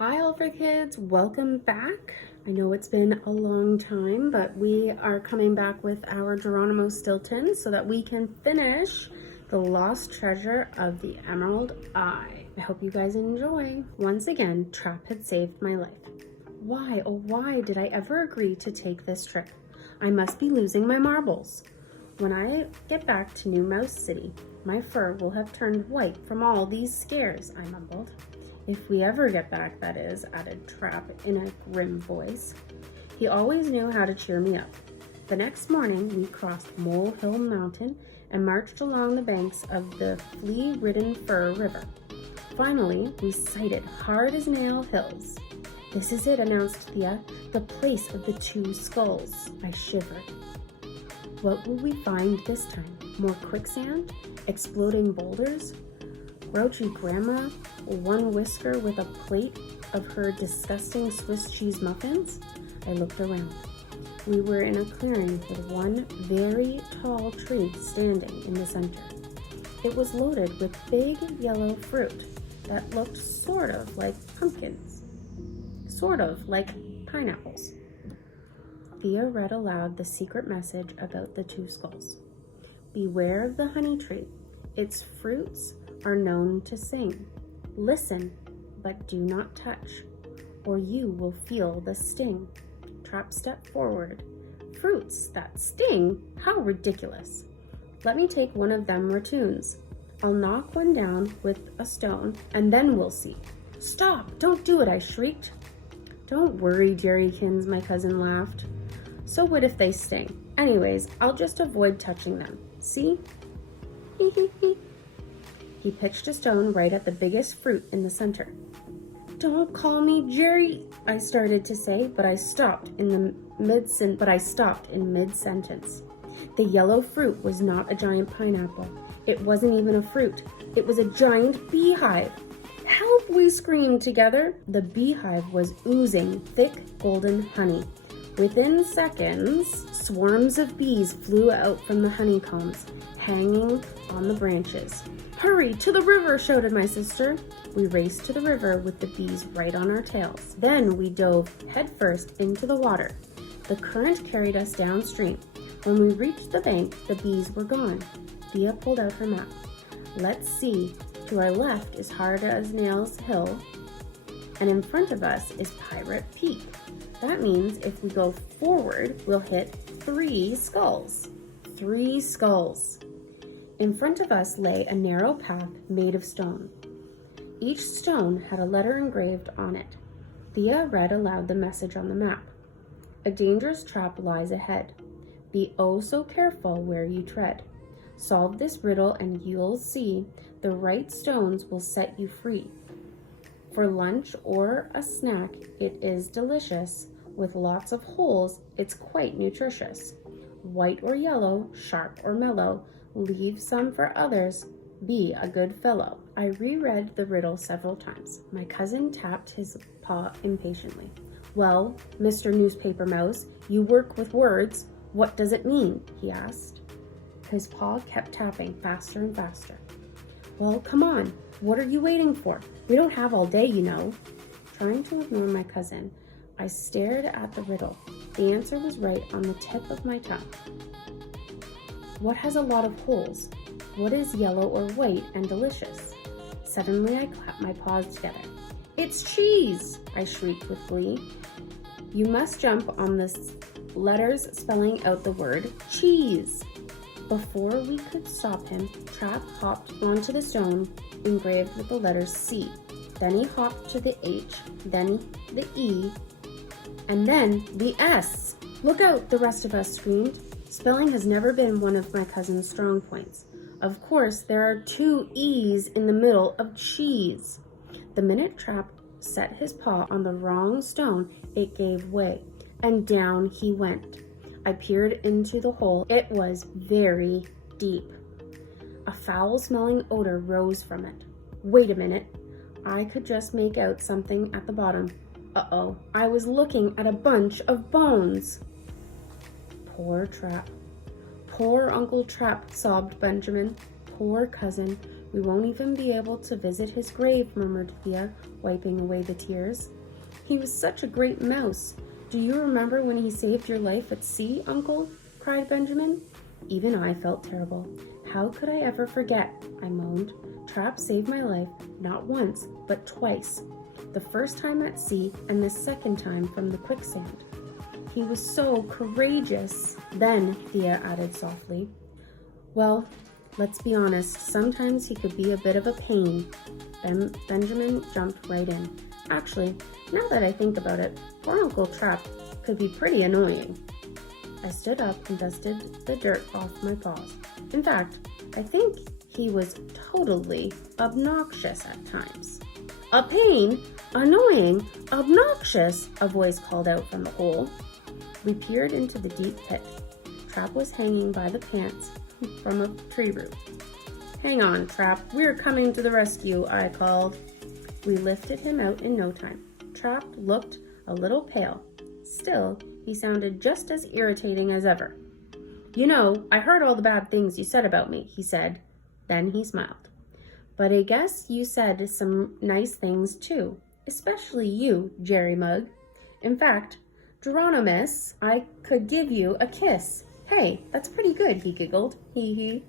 Hi Alfred kids, welcome back. I know it's been a long time, but we are coming back with our Geronimo Stilton so that we can finish the lost treasure of the Emerald Eye. I hope you guys enjoy. Once again, Trap had saved my life. Why, oh why did I ever agree to take this trip? I must be losing my marbles. When I get back to New Mouse City, my fur will have turned white from all these scares, I mumbled. If we ever get back, that is, added Trap in a grim voice. He always knew how to cheer me up. The next morning, we crossed Mole Hill Mountain and marched along the banks of the flea-ridden Fur River. Finally, we sighted Hard as Nail Hills. This is it, announced Thea, the place of the two skulls. I shivered. What will we find this time? More quicksand? Exploding boulders? Grouchy grandma, one whisker with a plate of her disgusting Swiss cheese muffins? I looked around. We were in a clearing with one very tall tree standing in the center. It was loaded with big yellow fruit that looked sort of like pumpkins, sort of like pineapples. Thea read aloud the secret message about the two skulls. Beware of the honey tree. Its fruits are known to sing. Listen, but do not touch, or you will feel the sting. Trap stepped forward. Fruits that sting? How ridiculous. Let me take one of them ratoons. I'll knock one down with a stone, and then we'll see. Stop! Don't do it, I shrieked. Don't worry, Jerrykins, my cousin laughed. So what if they sting? Anyways, I'll just avoid touching them. See? Hee hee hee. He pitched a stone right at the biggest fruit in the center. Don't call me Jerry, I started to say, but I stopped in mid-sentence. The yellow fruit was not a giant pineapple. It wasn't even a fruit. It was a giant beehive. Help, we screamed together. The beehive was oozing thick golden honey. Within seconds, swarms of bees flew out from the honeycombs, hanging on the branches. Hurry, to the river, shouted my sister. We raced to the river with the bees right on our tails. Then we dove headfirst into the water. The current carried us downstream. When we reached the bank, the bees were gone. Thea pulled out her map. Let's see. To our left is Hard as Nails Hill, and in front of us is Pirate Peak. That means if we go forward, we'll hit 3 skulls. 3 skulls. In front of us lay a narrow path made of stone. Each stone had a letter engraved on it. Thea read aloud the message on the map. A dangerous trap lies ahead. Be oh so careful where you tread. Solve this riddle and you'll see the right stones will set you free. For lunch or a snack, it is delicious. With lots of holes, it's quite nutritious. White or yellow, sharp or mellow, leave some for others, be a good fellow. I reread the riddle several times. My cousin tapped his paw impatiently. Well, Mr. Newspaper Mouse, you work with words. What does it mean? He asked. His paw kept tapping faster and faster. Well, come on. What are you waiting for? We don't have all day, you know. Trying to ignore my cousin, I stared at the riddle. The answer was right on the tip of my tongue. What has a lot of holes? What is yellow or white and delicious? Suddenly I clapped my paws together. It's cheese, I shrieked with glee. You must jump on the letters spelling out the word cheese. Before we could stop him, Trap hopped onto the stone engraved with the letter C. Then he hopped to the H, then the E, and then the S. Look out, the rest of us screamed. Spelling has never been one of my cousin's strong points. Of course, there are 2 E's in the middle of cheese. The minute Trap set his paw on the wrong stone, it gave way, and down he went. I peered into the hole. It was very deep. A foul-smelling odor rose from it. Wait a minute. I could just make out something at the bottom. Uh-oh, I was looking at a bunch of bones. Poor Trap. Poor Uncle Trap, sobbed Benjamin. Poor cousin. We won't even be able to visit his grave," murmured Thea, wiping away the tears. "He was such a great mouse. Do you remember when he saved your life at sea, Uncle?" cried Benjamin. Even I felt terrible. "How could I ever forget?" I moaned. "Trap saved my life, not once, but twice. The first time at sea and the second time from the quicksand. He was so courageous." Then Thea added softly, "Well, let's be honest, sometimes he could be a bit of a pain." Benjamin jumped right in. "Actually, now that I think about it, poor Uncle Trap could be pretty annoying." I stood up and dusted the dirt off my paws. In fact, I think he was totally obnoxious at times. "A pain? Annoying? Obnoxious?" a voice called out from the hole. We peered into the deep pit. Trap was hanging by the pants from a tree root. "Hang on, Trap, we're coming to the rescue," I called. We lifted him out in no time. Trap looked a little pale. Still, he sounded just as irritating as ever. "You know, I heard all the bad things you said about me," he said. Then he smiled. "But I guess you said some nice things too, especially you, Jerry Mug. In fact, Geronimo, I could give you a kiss. Hey, that's pretty good," he giggled. Hee hee.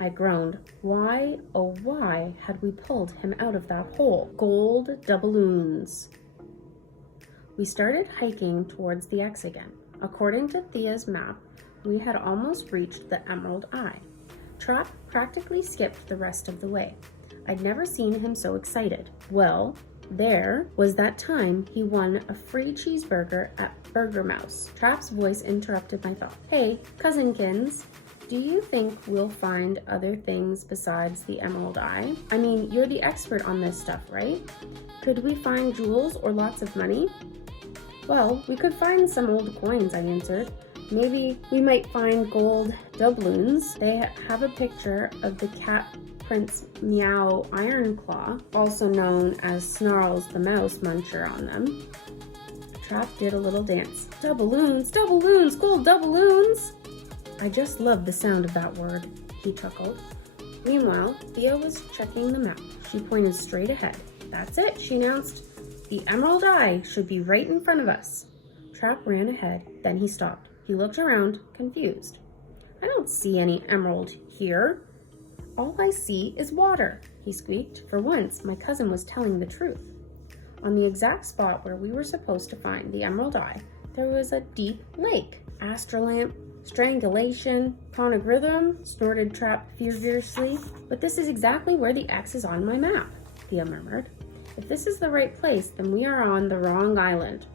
I groaned. Why, oh why, had we pulled him out of that hole? Gold doubloons. We started hiking towards the X again. According to Thea's map, we had almost reached the Emerald Eye. Trap practically skipped the rest of the way. I'd never seen him so excited. Well, there was that time he won a free cheeseburger at Burger Mouse. Trap's voice interrupted my thought. "Hey, cousinkins, do you think we'll find other things besides the Emerald Eye? I mean, you're the expert on this stuff, right? Could we find jewels or lots of money?" "Well, we could find some old coins," I answered. "Maybe we might find gold doubloons. They have a picture of the cat Prince Meow Ironclaw, also known as Snarls the Mouse Muncher, on them." Trap did a little dance. "Doubloons, doubloons, gold doubloons!" "I just love the sound of that word," he chuckled. Meanwhile, Thea was checking the map. She pointed straight ahead. "That's it," she announced. "The Emerald Eye should be right in front of us." Trap ran ahead, then he stopped. He looked around, confused. "I don't see any emerald here. All I see is water," he squeaked. For once, my cousin was telling the truth. On the exact spot where we were supposed to find the Emerald Eye, there was a deep lake. "Astrolamp, strangulation, poneglyph," snorted Trap furiously. "But this is exactly where the X is on my map," Thea murmured. "If this is the right place, then we are on the wrong island.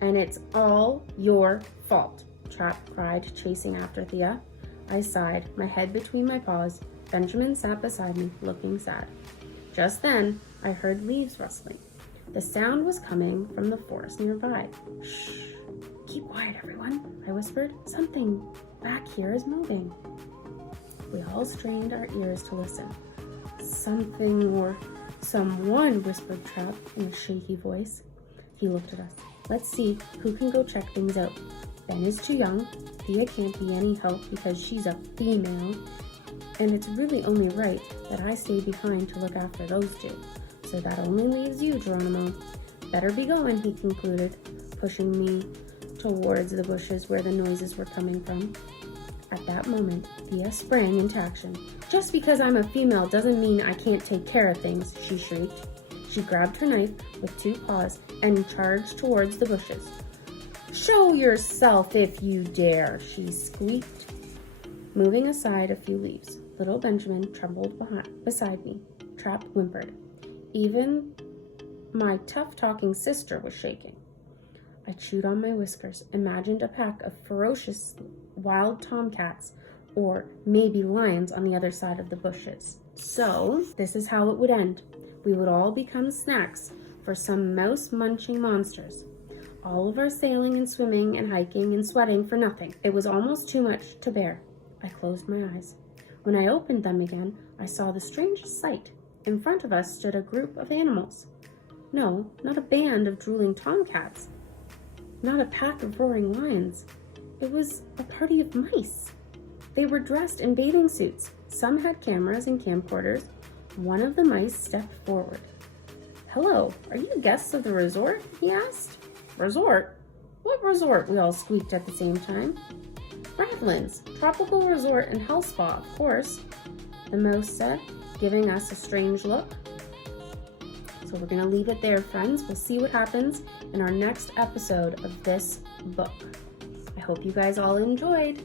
And it's all your fault," Trap cried, chasing after Thea. I sighed, my head between my paws. Benjamin sat beside me, looking sad. Just then, I heard leaves rustling. The sound was coming from the forest nearby. "Shh, keep quiet, everyone," I whispered. "Something back here is moving." We all strained our ears to listen. "Something or someone," whispered Trap in a shaky voice. He looked at us. "Let's see who can go check things out. Ben is too young. Thea can't be any help because she's a female. And it's really only right that I stay behind to look after those two. So that only leaves you, Geronimo. Better be going," he concluded, pushing me towards the bushes where the noises were coming from. At that moment, Thea sprang into action. "Just because I'm a female doesn't mean I can't take care of things," she shrieked. She grabbed her knife with two paws and charged towards the bushes. "Show yourself if you dare," she squeaked. Moving aside a few leaves, little Benjamin trembled beside me. Trap whimpered. Even my tough-talking sister was shaking. I chewed on my whiskers, imagined a pack of ferocious wild tomcats, or maybe lions on the other side of the bushes. So, this is how it would end. We would all become snacks for some mouse-munching monsters. All of our sailing and swimming and hiking and sweating for nothing. It was almost too much to bear. I closed my eyes. When I opened them again, I saw the strangest sight. In front of us stood a group of animals. No, not a band of drooling tomcats. Not a pack of roaring lions. It was a party of mice. They were dressed in bathing suits. Some had cameras and camcorders. One of the mice stepped forward. "Hello, are you guests of the resort?" he asked. "Resort? What resort?" we all squeaked at the same time. "Gravelin's Tropical Resort and Health Spa, of course," the mouse said, giving us a strange look. So we're going to leave it there, friends. We'll see what happens in our next episode of this book. I hope you guys all enjoyed.